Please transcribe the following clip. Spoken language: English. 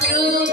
Through